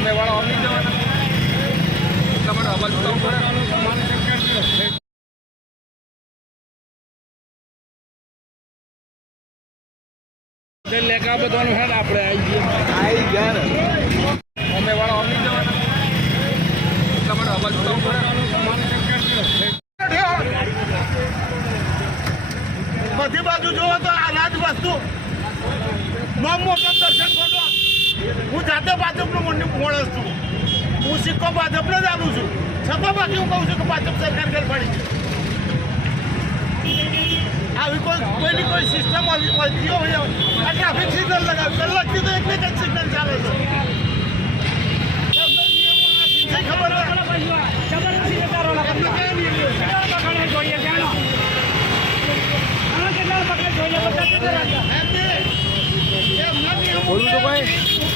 અમે વાળા ઓફિસ જવાના એટલા માટે અવાજ તો પડે લેખા બધાનું હેડ આપણે આવી ગયા ને અમે વાળા ઓફિસ જવાના એટલા માટે અવાજ તો પડે બધી બાજુ જોવો તો અનાજ વસ્તુ મોટા દર્શન કરો. હું જાતે ભાજપનો માણસ છું. હું સિક્કો ભાજપને જ આવું છું. છતાં બાકી હું કહું છું કે ભાજપ સરકાર ઘર પડી છે. આવી કોઈની કોઈ સિસ્ટમ આવી હોય આ ટ્રાફિક સિગ્નલ લગાવ્યું કલાકથી તો એક જ સિગ્નલ ચાલે છે. ખબર બોલું તો ભાઈ